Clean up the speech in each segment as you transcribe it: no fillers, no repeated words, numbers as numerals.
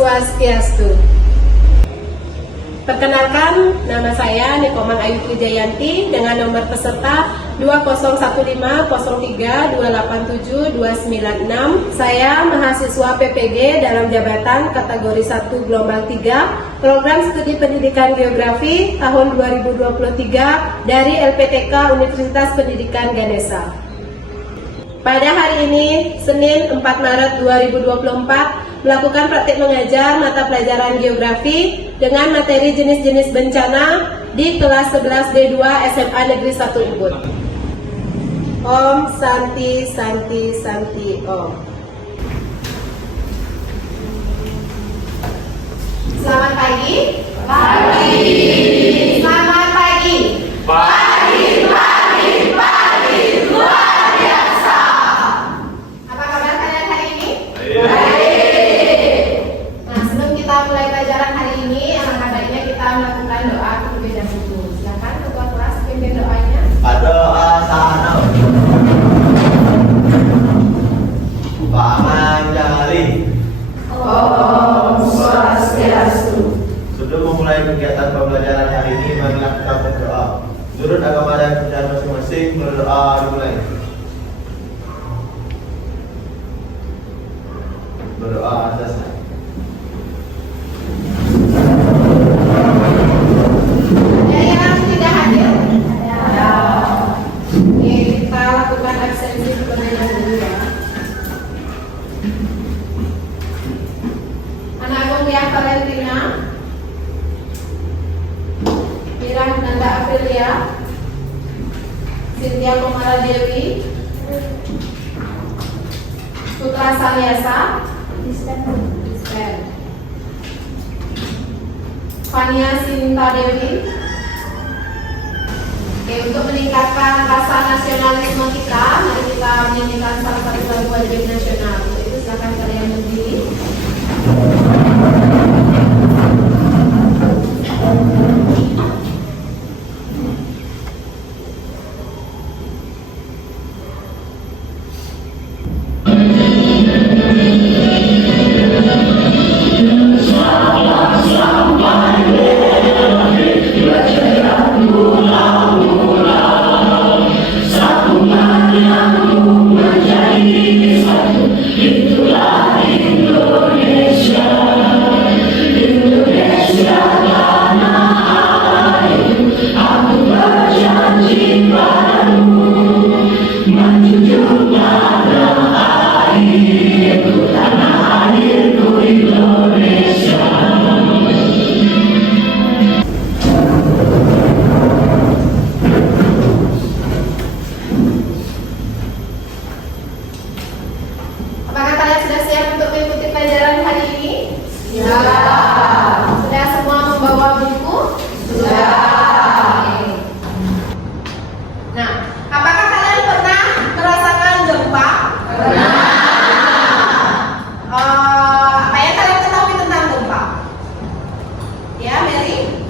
Swastiastu. Perkenalkan, nama saya Nikoman Ayu Wijayanti dengan nomor peserta 201503287296. Saya mahasiswa PPG dalam jabatan kategori 1 gelombang 3 program studi pendidikan geografi tahun 2023 dari LPTK Universitas Pendidikan Ganesha. Pada hari ini, Senin 4 Maret 2024, melakukan praktik mengajar mata pelajaran geografi dengan materi jenis-jenis bencana di kelas 11 D2 SMA Negeri 1 Ubud. Om Santi Santi Santi Om. Selamat pagi. Pagi. Selamat pagi. Pagi, pagi, pagi, luar biasa. Apa kabar kalian hari ini? Mulai pelajaran hari ini, alangkah baiknya kita melakukan doa terlebih dahulu. Silakan ketua kelas pimpin doanya. Doa sana. Panganjali. Om Swastiastu. Sebelum memulai kegiatan pembelajaran hari ini, marilah kita berdoa. Menurut agama dan kepercayaan masing-masing, berdoa dimulai. Berdoa atas Valentina, Mirah Nanda Aprilia, Cynthia Komara Dewi, Putra Saliasa, Fania Sinta Dewi. Oke, untuk meningkatkan rasa nasionalisme kita, mari kita menyanyikan salah satu lagu wajib nasional. Untuk itu silakan kalian berdiri.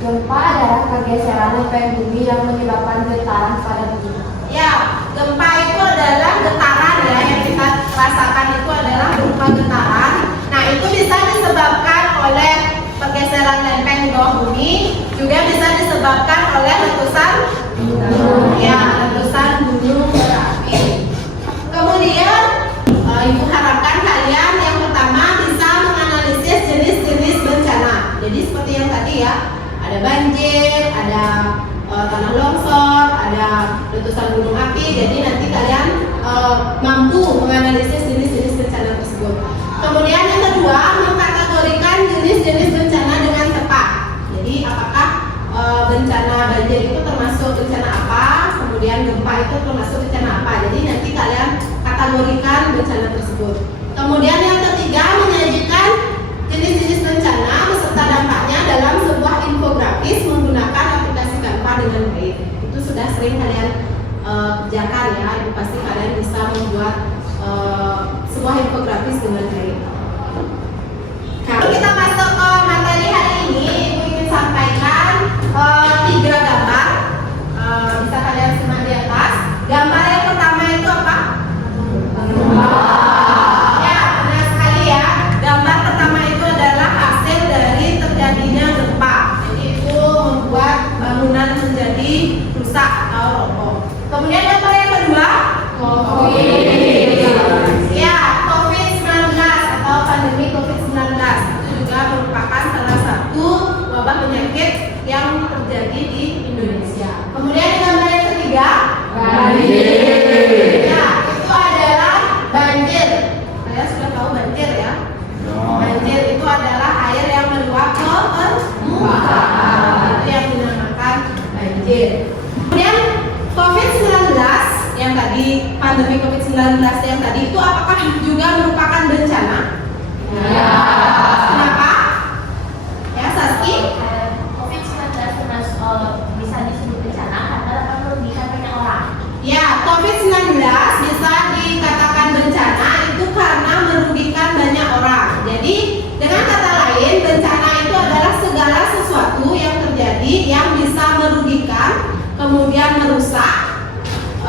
Gempa adalah pergeseran lempeng bumi yang menyebabkan getaran pada bumi. Ya, gempa itu adalah getaran ya, yang kita rasakan itu adalah berupa getaran. Nah, itu bisa disebabkan oleh pergeseran lempeng di bawah bumi, juga bisa disebabkan oleh letusan gunung. Ya, letusan gunung berapi. Kemudian, Ibu harapkan kalian yang pertama bisa menganalisis jenis-jenis bencana. Jadi seperti yang tadi ya. Ada banjir, ada tanah longsor, ada letusan gunung api. Jadi nanti kalian mampu menganalisis jenis-jenis bencana tersebut. Kemudian yang kedua, mengkategorikan jenis-jenis bencana dengan tepat. Jadi apakah bencana banjir itu termasuk bencana apa, kemudian gempa itu termasuk bencana apa. Jadi nanti kalian kategorikan bencana tersebut. Kemudian yang ketiga, menyajikan jenis-jenis bencana beserta dampaknya dalam sebuah infografis menggunakan aplikasi Canva dengan baik. Itu sudah sering kalian kerjakan ya. Ibu pasti kalian bisa membuat sebuah infografis dengan baik. Kalau kita masuk ke materi hari ini, Ibu ingin sampaikan 3 gambar. Bisa kalian simak di atas. Gambar yang pertama itu apa? Ya, benar sekali ya. Gambar pertama itu adalah rusak atau roboh. Kemudian gambar yang kedua, ya, COVID-19 atau pandemi COVID-19 itu juga merupakan salah satu wabah penyakit yang terjadi di Indonesia. Kemudian gambar yang ketiga, ya, itu adalah banjir. Saya sudah tahu banjir ya. Banjir itu adalah air yang meluap ke permukaan. Itu yang dinamakan banjir. Kemudian COVID-19 yang tadi, pandemi COVID-19 yang tadi itu apakah juga merupakan bencana? Ya. Kenapa? Ya, Saski? COVID-19 bisa disebut bencana karena dapat merugikan banyak orang. Ya, COVID-19 bisa dikatakan bencana itu karena merugikan banyak orang. Jadi, dengan kata lain, bencana itu adalah segala sesuatu yang terjadi yang bisa merugikan, kemudian merusak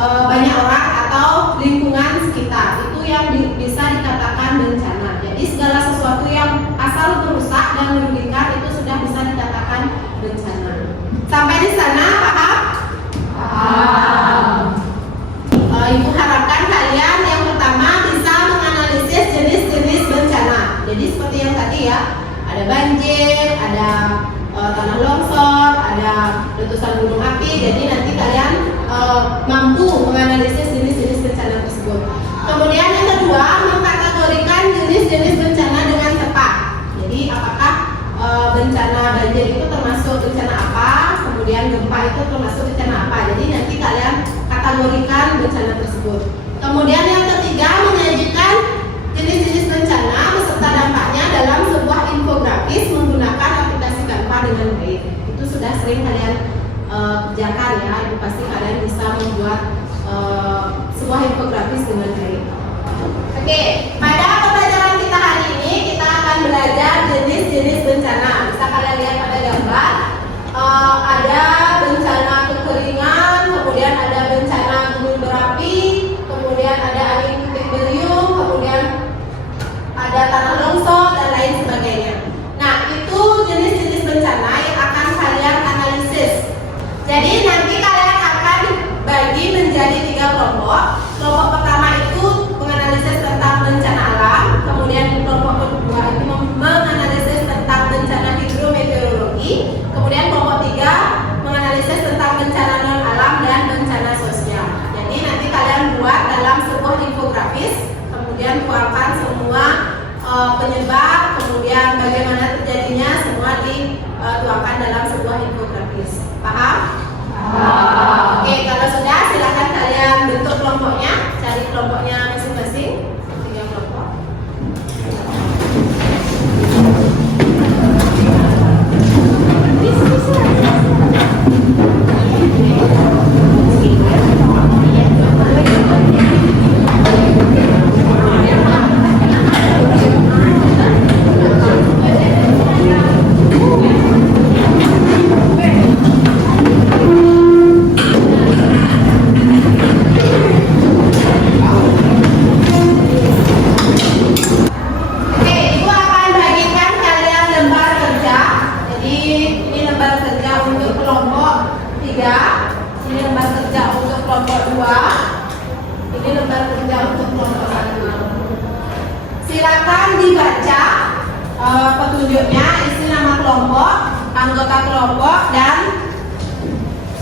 banyak orang atau lingkungan sekitar. Itu yang bisa dikatakan bencana. Jadi, segala sesuatu yang asal merusak dan merugikan itu sudah bisa dikatakan bencana. Sampai di sana paham? Ibu harapkan kalian yang pertama bisa menganalisis jenis-jenis bencana. Jadi seperti yang tadi ya, ada banjir, ada tanah longsor, ada letusan gunung api. Jadi nanti kalian mampu menganalisis jenis-jenis bencana tersebut. Kemudian yang kedua, mengkategorikan jenis-jenis bencana dengan tepat. Jadi apakah bencana banjir itu termasuk bencana apa, kemudian gempa itu termasuk bencana apa. Jadi nanti kalian kategorikan bencana tersebut. Kemudian yang ketiga, menyajikan jenis-jenis bencana beserta dampaknya dalam sebuah infografis menggunakan aplikasi Canva dengan baik. Itu sudah sering kalian kerjakan ya. Itu pasti kalian bisa membuat sebuah infografis dengan baik. Oke, pada pembelajaran kita hari ini kita akan belajar jenis-jenis bencana. Bisa kalian lihat pada gambar. Ada bencana kekeringan, kemudian ada bencana gunung berapi, kemudian ada angin puting beliung, kemudian ada tanah longsor dan lain sebagainya. Nah, itu jenis-jenis bencana yang akan kalian analisis. Jadi nanti kalian akan bagi menjadi 3 kelompok. Kelompok pertama itu menganalisis tentang bencana alam, kemudian kelompok kedua itu menganalisis tentang bencana hidrometeorologi, kemudian kelompok 3 menganalisis tentang bencana non alam dan bencana sosial. Jadi nanti kalian buat dalam sebuah infografis, kemudian tuangkan semua penyebab, kemudian bagaimana terjadinya, semua dituangkan dalam sebuah infografis. Paham? Oke, kalau sudah silakan kalian bentuk kelompoknya, cari kelompoknya masing-masing, 3 kelompok. Silakan dibaca petunjuknya, isi nama kelompok, anggota kelompok, dan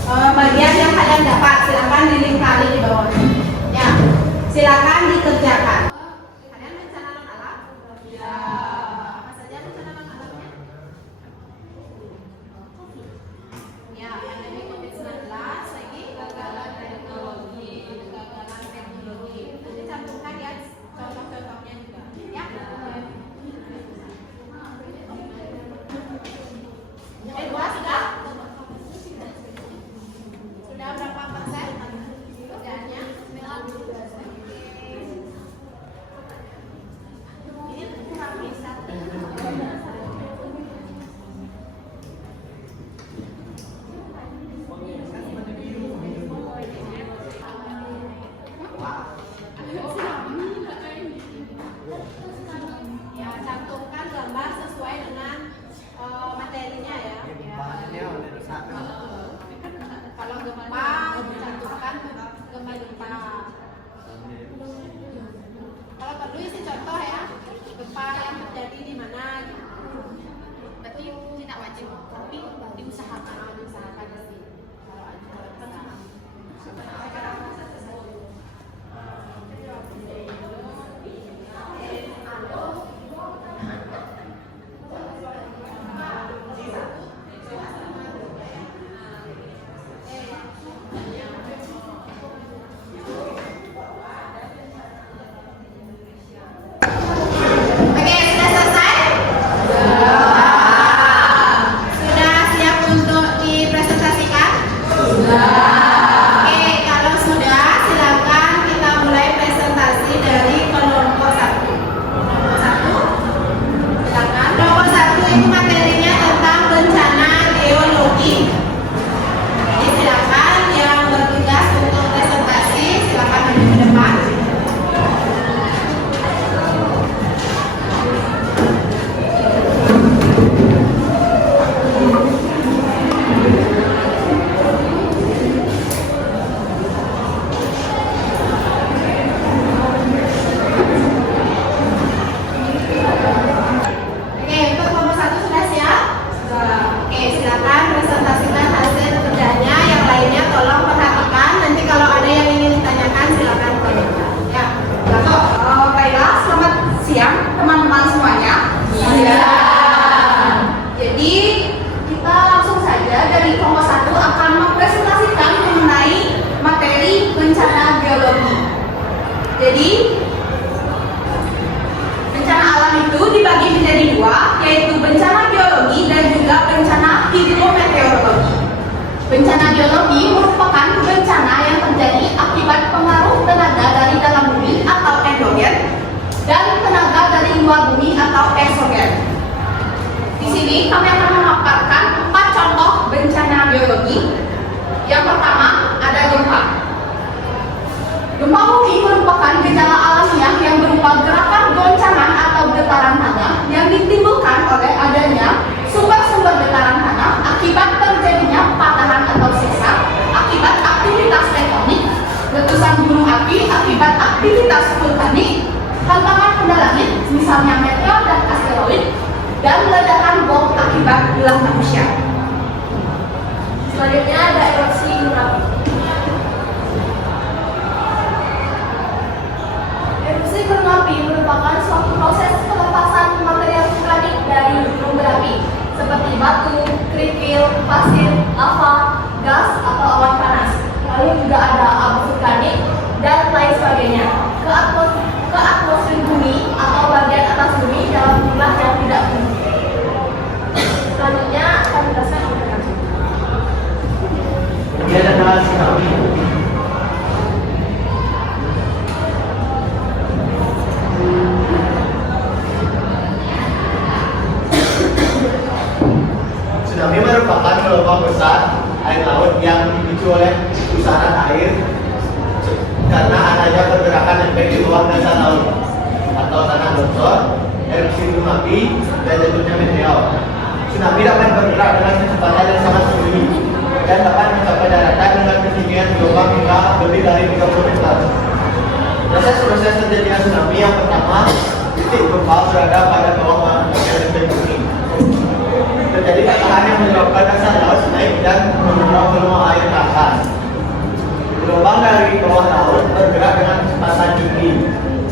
bagian yang kalian dapat. Silakan dilingkari di bawahnya. Ya, silakan dikerjakan. Kalian bencana non alam? Ya. Apa saja bencana non alamnya? Ya, pandemi COVID-19, lagi kegagalan teknologi. Nanti cantumkan ya contoh-contohnya juga. Ya. Dua sudah? Sudah berapa persen kerjaannya? Misalkan sih, kalau ada Oke, sudah selesai? Sudah siap untuk dipresentasikan? Oke, kalau sudah silakan kita mulai presentasi dari kelompok 1. Kelompok 1. Silakan. Kelompok 1 itu materinya tentang bencana geologi. Jadi silakan yang bertugas untuk presentasi silakan maju ke depan. Oke, untuk kelompok 1 sudah siap? Oke, silakan presentasikan hasil kerjanya. Yang lainnya tolong perhatikan. Nanti kalau ada yang ingin ditanyakan silakan tanyakan. Ya. Baiklah, selamat siang teman-teman semuanya. Iya. Jadi kita langsung saja dari kelompok 1 akan mempresentasikan mengenai materi bencana geologi. Jadi bencana alam itu dibagi menjadi dua, yaitu bencana geologi dan juga bencana hidrometeorologi. Bencana geologi merupakan bencana yang terjadi akibat pengaruh tenaga dari dalam bumi atau endogen dan tenaga dari luar bumi atau eksogen. Di sini kami akan memaparkan 4 contoh bencana geologi. Yang pertama ada gempa. Gempa bumi merupakan gejala alamiah yang berupa gerakan goncangan atau getaran tanah yang ditimbulkan oleh adanya sumber-sumber getaran tanah akibat terjadinya patahan atau sesar akibat aktivitas tektonik, letusan gunung api akibat aktivitas vulkanik, hantaman benda langit misalnya meteor dan asteroid, dan ledakan bom akibat ulah manusia. Selanjutnya ada erupsi gunung api. Erupsi gunung api merupakan suatu proses pelepasan material vulkanik dari gunung berapi seperti batu, kerikil, pasir, lava, gas atau awan panas. Lalu juga ada abu vulkanik dan lain sebagainya ke atmosfer bumi atau bagian atas bumi dalam jumlah yang tidak tinggi. Selanjutnya akan dijelaskan oleh rekan. Dia adalah tsunami. Tsunami merupakan gelombang besar air laut yang dipicu oleh pusaran air karena adanya pergerakan efek di bawah dasar laut atau tanah longsor, erupsi gunung api, dan jatuhnya meteor. Tsunami dapat bergerak dengan kecepatan yang sangat tinggi dan dapat mencapai daratan dengan ketinggian gelombang hingga lebih dari 30 meter. Proses-proses terjadinya tsunami yang pertama, titik gempa berada pada bawah bagian bumi. Terjadi patahan yang menyebabkan dasar laut naik dan mendorong volume air ke atas. Gelombang dari bawah laut bergerak dengan kecepatan tinggi.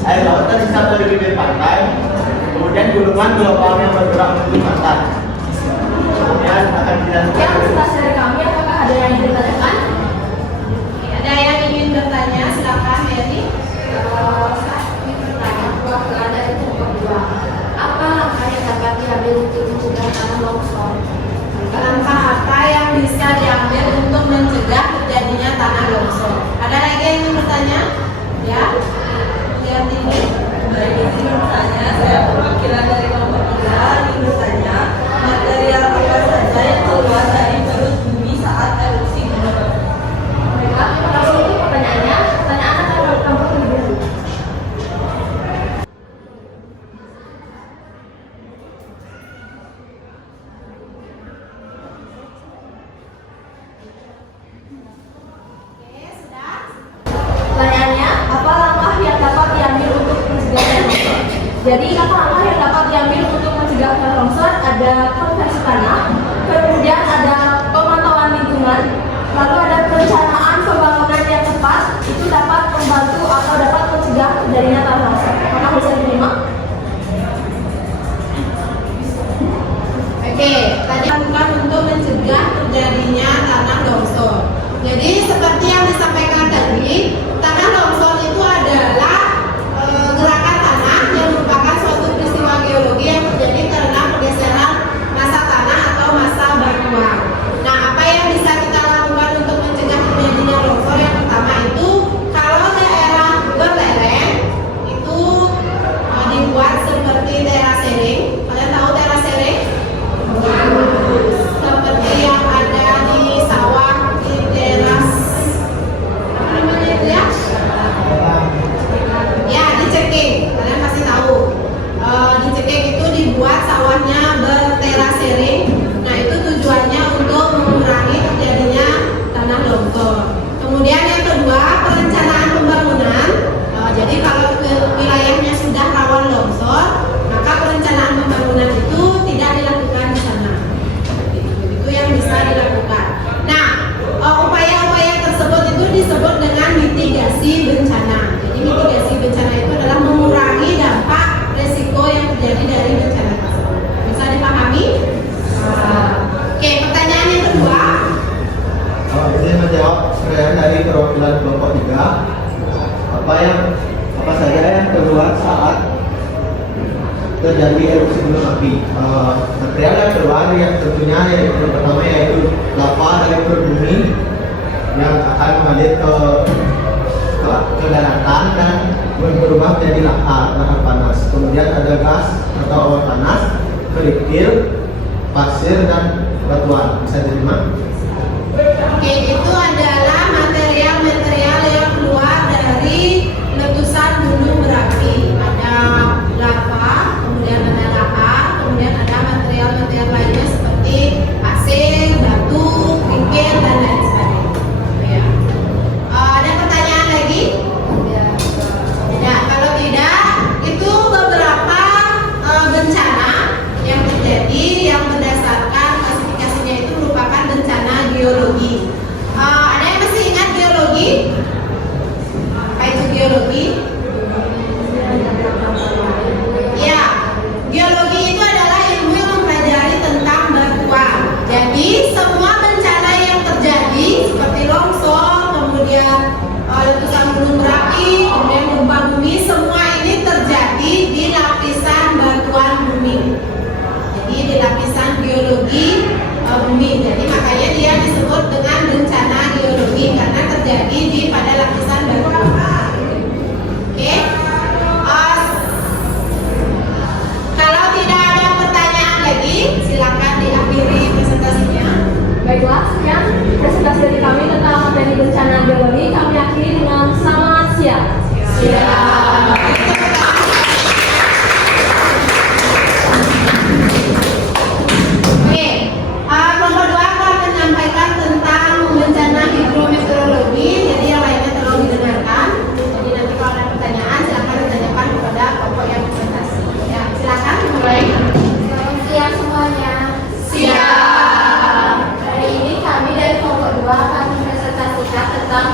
Air laut tersisa dari bibir pantai, kemudian gulungan gelombang yang bergerak menuju pantai. Kemudian akan dilanjutkan. Yang setelah dari kami, apakah ada yang ingin ditanyakan? Ada yang ingin bertanya? Silakan, Mary. Saya ingin bertanya bahwa ada yang kedua. Apa langkah yang dapat diambil untuk mencegah tanah longsor? Langkah apa yang bisa diambil untuk mencegah terjadinya tanah longsor? Ada lagi yang ingin bertanya? Ya, lihat ini. Baik, izin bertanya, saya perwakilan dari kelompok 3 ingin bertanya material apa saja yang keluar dari perut bumi saat erupsi gunung api. Baiklah, terima kasih untuk pertanyaannya. Pertanyaan akan kamu dulu. Oke, sudah. Pertanyaannya, apa langkah yang dapat diambil untuk mencegah tanah longsor? Jadi, langkah yang dapat diambil untuk mencegah tanah longsor ada konversi tanah, kemudian ada uraian dari perwakilan kelompok 3. Apa saja yang keluar saat terjadi erupsi gunung api. Material yang keluar yang tentunya yang pertama yaitu lava dari perut bumi yang akan mengalir ke daratan dan berubah menjadi lahar panas. Kemudian ada gas atau awan panas, kerikil, pasir dan batuan. Bisa diterima? Oke, itu adalah material-material yang keluar dari letusan gunung berapi. Ada lava, kemudian ada lahar, kemudian ada material-material lainnya seperti pasir, batu, kerikil, dan lain sebagainya. Ya. Ada pertanyaan lagi? Ya, kalau tidak, itu beberapa bencana yang terjadi yang berdasarkan klasifikasinya itu merupakan bencana geologi. Ada yang masih ingat geologi? Apa itu geologi? Ya, geologi itu adalah ilmu yang mempelajari tentang batuan. Jadi semua bencana yang terjadi seperti longsor, kemudian letusan gunung berapi, kemudian gempa bumi, semua ini terjadi di lapisan batuan bumi. Jadi di lapisan geologi bumi. Jadi makanya dia disebut dengan bencana geologi karena terjadi pada lapisan batuan. Oke. Kalau tidak ada pertanyaan lagi, silakan diakhiri presentasinya. Baiklah, sekian presentasi dari kami tentang materi bencana geologi. Kami akhiri dengan selamat siang. Oke, kelompok 2 akan menyampaikan tentang bencana hidrometeorologi. Jadi yang lainnya tolong didengarkan. Jadi nanti kalau ada pertanyaan silakan ditanyakan kepada kelompok yang presentasi. Ya, silakan mulai. Selamat siang semuanya. Siap. Hari ini kami dari kelompok 2 akan mempresentasikan tentang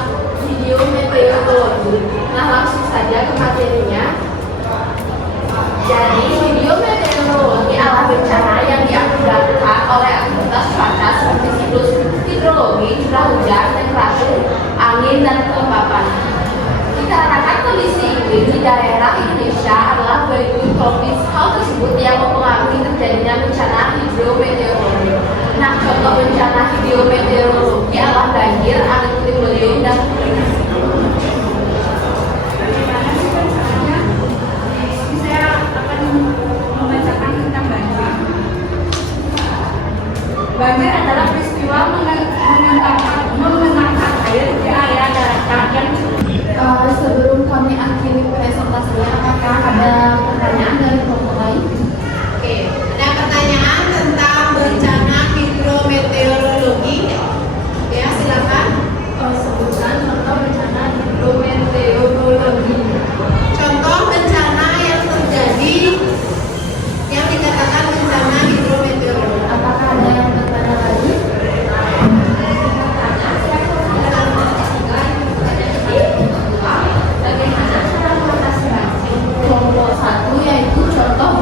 video meteorologi. Nah, langsung saja ke materinya. Jadi, video meteorologi adalah bencana yang diakibatkan oleh aktivitas cuaca seperti siklus hidrologi, curah hujan, temperatur, angin, dan kelembapan. Dikarenakan kondisi iklim di daerah Indonesia adalah berikut tropis, hal tersebut yang mempengaruhi terjadinya bencana hidrometeorologi. Nah, contoh bencana hidrometeorologi adalah banjir, angin puting beliung, dan kekeringan. Saya akan membacakan tentang banjir. Banjir adalah peristiwa mengenangkan air di area daratan yang Sebelum kami akhiri presentasinya, apakah ada pertanyaan dari kelompok lain? Oke, ada pertanyaan tentang bencana hidrometeorologi? Ya, silakan. Sebutkan contoh bencana hidrometeorologi. Contoh bencana yang terjadi yang dikatakan bencana hidrometeorologi. Apakah ada yang bertanya lagi? Bagaimana cara mengatasi kelompok 1 yaitu contoh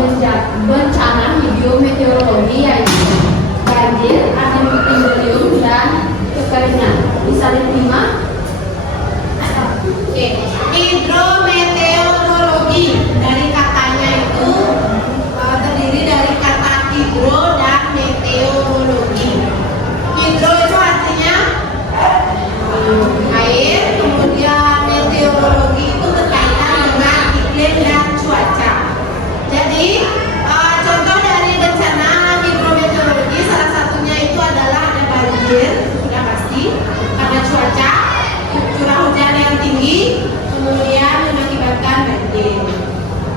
bencana hidrometeorologi yaitu banjir, angin puting beliung, dan kekeringan. Bisa diterima? Oke, hidrometeorologi dari katanya itu terdiri dari kata hidro dan meteorologi. Hidro itu artinya air, kemudian meteorologi itu berkaitan dengan iklim dan cuaca. Jadi contoh dari bencana hidrometeorologi salah satunya itu adalah ada banjir, sudah pasti karena cuaca, curah hujan yang tinggi, kemudian mengakibatkan banjir.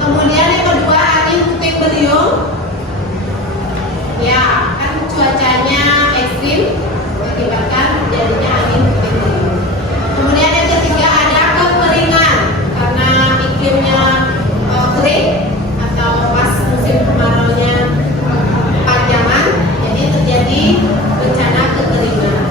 Kemudian yang kedua angin puting beliung, ya kan cuacanya ekstrim, mengakibatkan terjadinya angin puting beliung. Kemudian yang ketiga ada kekeringan karena iklimnya kering atau pas musim kemarau nya panjangan, jadi terjadi bencana kekeringan.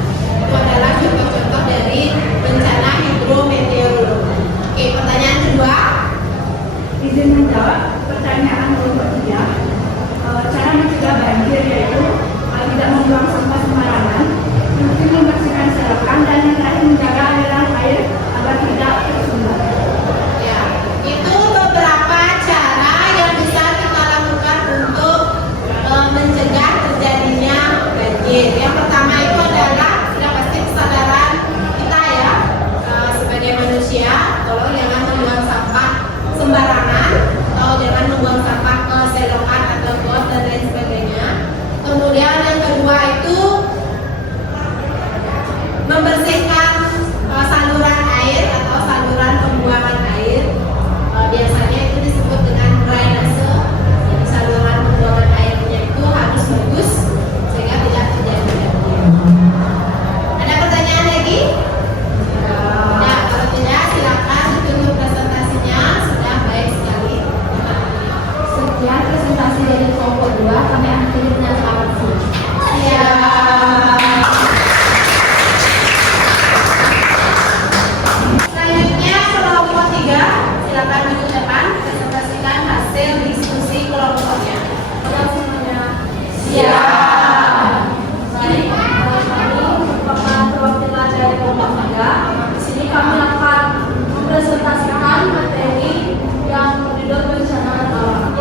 Ada pertanyaan lagi? Ya, kalau tidak silakan ditutup presentasinya. Sudah baik sekali. Sekian presentasi dari kelompok 2, kami akhiri dengan selamat siang. Ya. Selanjutnya kelompok 3, silakan maju depan presentasikan hasil diskusi kelompoknya. Semuanya. Siap. Kami merupakan perwakilan dari kelompok 3. Di sini kami akan mempresentasikan materi yang berjudul bencana alam.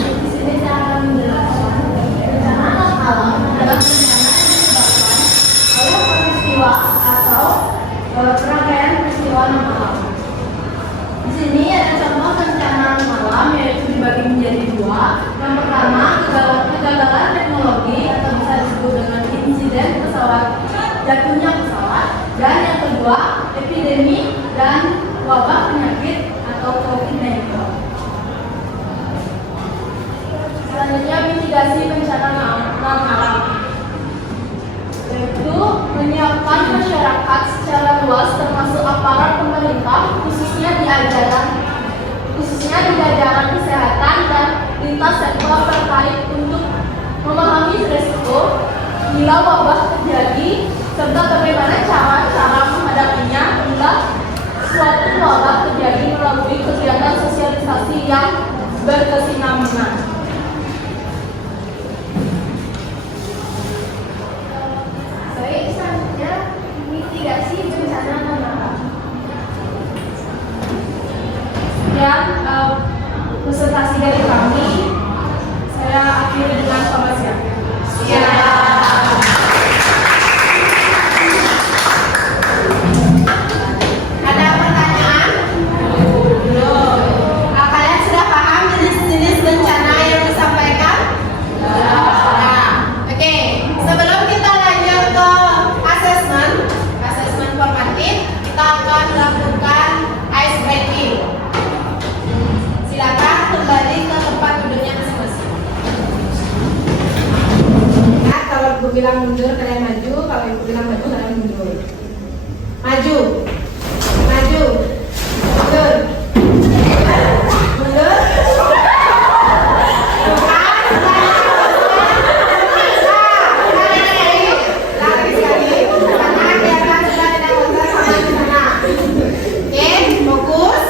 Di sini saya akan menjelaskan bencana alam adalah bencana yang disebabkan oleh peristiwa atau rangkaian peristiwa non alam. Di sini ada contoh bencana alam yaitu dibagi menjadi 2. Yang pertama, kegagalan teknologi atau bisa disebut dengan insiden pesawat, jatuhnya pesawat. Dan yang kedua, epidemi dan wabah penyakit atau COVID-19. Selanjutnya, mitigasi bencana non alam, yaitu menyiapkan masyarakat secara luas termasuk aparat pemerintah khususnya di jajaran kesehatan dan lintas sektor terkait untuk memahami risiko bila wabah terjadi serta bagaimana cara menghadapinya bila suatu wabah terjadi melalui kegiatan sosialisasi yang berkesinambungan. Baik, selanjutnya mitigasi bencana non alam. Sekian presentasi dari kami. Saya akhiri dengan selamat siang. Ada pertanyaan? Belum. Kalian sudah paham jenis-jenis bencana yang disampaikan? Nah, oke. Sebelum kita lanjut ke asesmen formatif, kita akan melakukan ice breaking. Silakan kembali ke tempat duduknya masing-masing. Nah, kalau ibu bilang mundur kalian maju, kalau ibu bilang maju kalian mundur. Maju, maju, mundur, mundur. Lari sekali, karena kelihatan sudah tidak konsen sama di sana. Oke, fokus.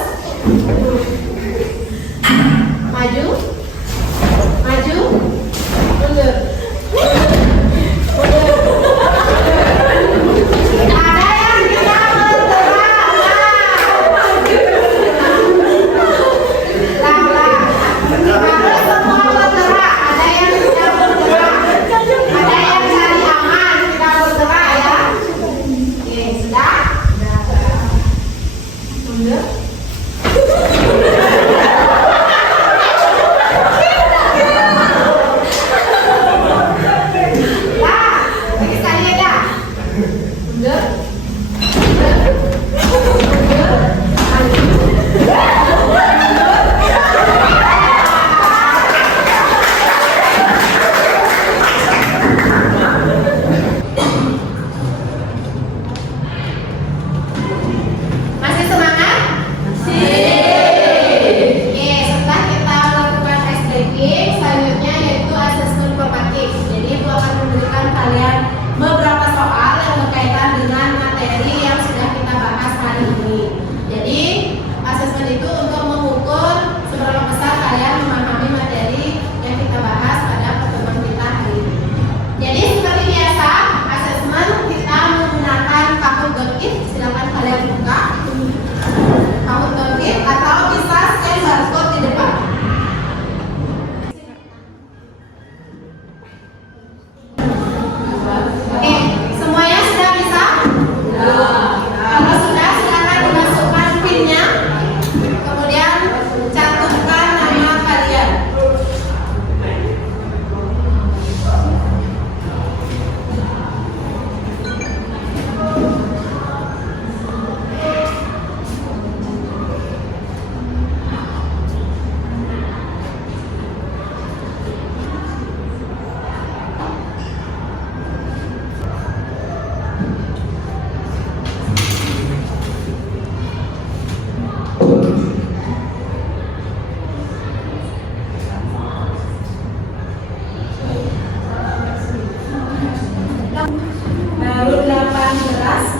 Maju, maju, mundur, mundur. Ada yang tidak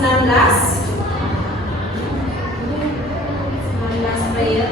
19 player.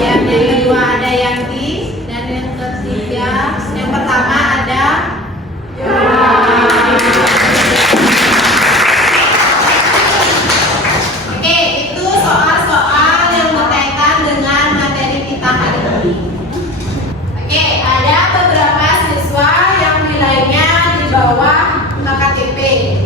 Yang kedua ada Yanti, dan yang ketiga, yang pertama ada Oke, itu soal-soal yang berkaitan dengan materi kita hari ini. Oke, ada beberapa siswa yang nilainya di bawah KKTP.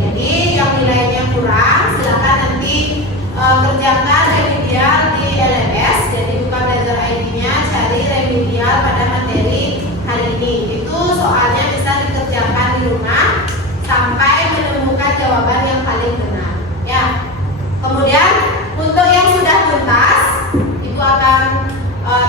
Jadi yang nilainya kurang, silakan nanti kerjakan remedial di LMS. Jadi buka belajar ID-nya, cari remedial pada materi hari ini. Itu soalnya bisa dikerjakan di rumah sampai menemukan jawaban yang paling benar. Ya. Kemudian untuk yang sudah tuntas, Ibu akan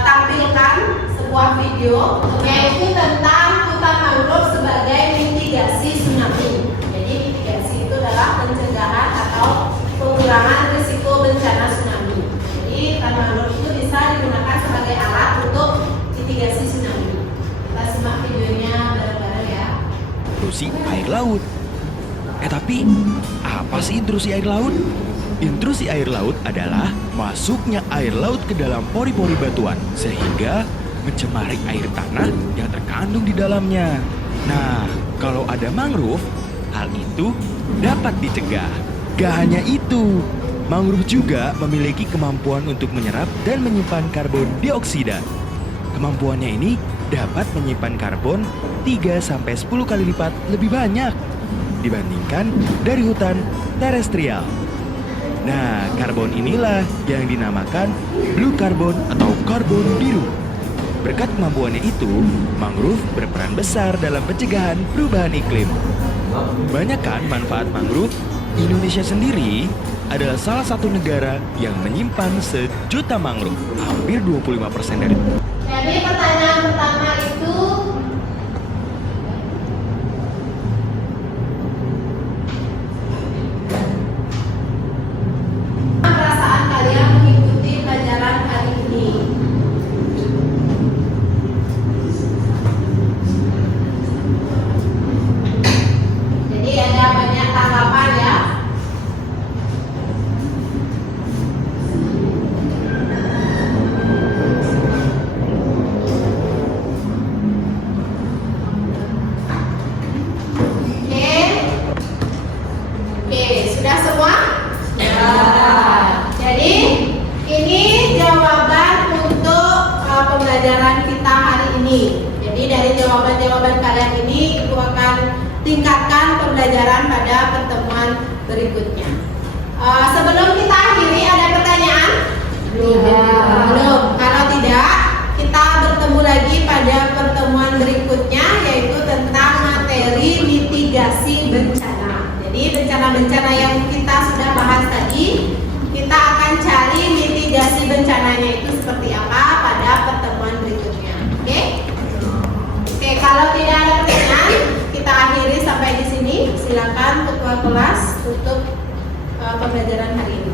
tampilkan sebuah video yaitu tentang hutan mangrove sebagai mitigasi tsunami. Jadi mitigasi itu adalah pencegahan atau pengurangan risiko bencana tsunami. Jadi hutan mangrove itu bisa digunakan sebagai alat untuk mitigasi tsunami. Kita simak videonya bareng-bareng ya. Intrusi air laut. Tapi apa sih intrusi air laut? Intrusi air laut adalah masuknya air laut ke dalam pori-pori batuan sehingga mencemari air tanah yang terkandung di dalamnya. Nah, kalau ada mangrove, hal itu dapat dicegah. Gak hanya itu, mangrove juga memiliki kemampuan untuk menyerap dan menyimpan karbon dioksida. Kemampuannya ini dapat menyimpan karbon 3-10 kali lipat lebih banyak dibandingkan dari hutan terestrial. Nah, karbon inilah yang dinamakan blue carbon atau karbon biru. Berkat kemampuannya itu, mangrove berperan besar dalam pencegahan perubahan iklim. Banyak kan manfaat mangrove? Indonesia sendiri adalah salah satu negara yang menyimpan sejuta mangrove, hampir 25% dari. Jadi pertanyaan pertama itu perasaan kalian mengikuti pelajaran hari ini. Jadi ada banyak tanggapan ya. tingkatkan pembelajaran pada pertemuan berikutnya. Sebelum kita akhiri, ada pertanyaan? Belum. Kalau tidak, kita bertemu lagi pada pertemuan berikutnya, yaitu tentang materi mitigasi bencana. Jadi bencana-bencana yang kita sudah bahas tadi, kita akan cari mitigasi bencananya itu seperti apa pada pertemuan berikutnya. Oke? Oke, kalau tidak ada pertanyaan, kita akhiri sampai di sini. Silakan ketua kelas tutup pembelajaran hari ini.